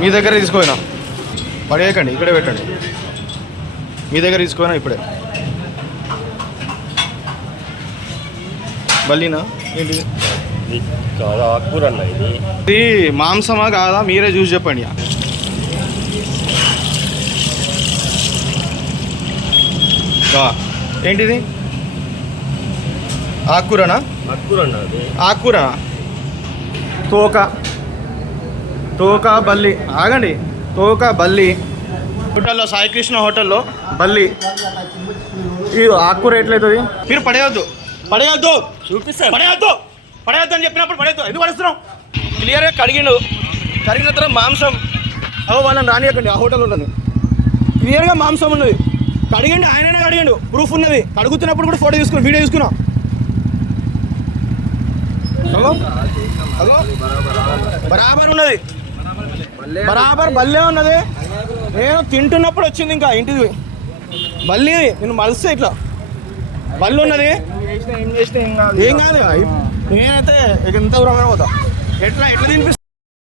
మీ దగ్గర తీసుకోయినా పడేయకండి, ఇక్కడే పెట్టండి. మీ దగ్గర తీసుకోయినా ఇప్పుడే. బల్లినా ఏంటిది? ఆకుకూర అన్న ఇది. ఇది మాంసమా కాదా మీరే చూసి చెప్పండి. ఏంటిది? ఆకుకూరనా? ఆకుకూర అన్న అది. ఆకుకూర. తోక బల్లి. ఆగండి. తోక బల్లి. హోటల్లో సాయికృష్ణ హోటల్లో బల్లి. ఇది ఆకుకూర ఎట్లయితుంది? మీరు పడేయద్దు చూపిస్తాను. పడేయద్దు అని చెప్పినప్పుడు పడేయద్దు. ఎందుకు పడేస్తున్నాం? క్లియర్గా కడిగిన తర్వాత మాంసం. వాళ్ళని రానియకండి. ఆ హోటల్ ఉన్నది క్లియర్గా మాంసం ఉన్నది. కడిగండి, ఆయననే కడిగండు, ప్రూఫ్ ఉన్నది. కడుగుతున్నప్పుడు కూడా ఫోటో తీసుకున్నా, వీడియో తీసుకున్నా. బరాబర్ ఉన్నది, బరాబర్ బల్లే ఉన్నది. నేను తింటున్నప్పుడు వచ్చింది. ఇంకా ఇంటిది బల్లి. నేను మలిస్తే ఇట్లా బల్లి ఉన్నది. ఏం కాదు. నేనైతే ఎంత దూరం పోతా. ఎట్లా తినిపిస్తా.